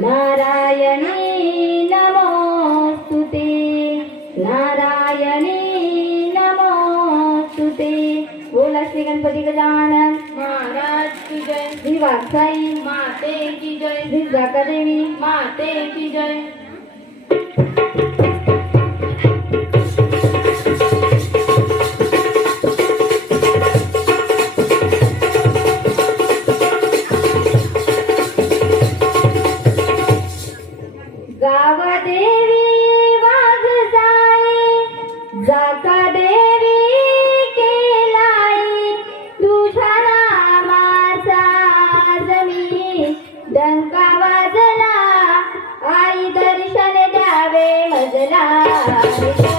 नारायणी नमोस्तुते नारायणी नमोस्तुते बोला श्री गणपती गजानन। महाराज की जय। श्री वासाई माते की जय। श्री देवी माते की जय। Thank you.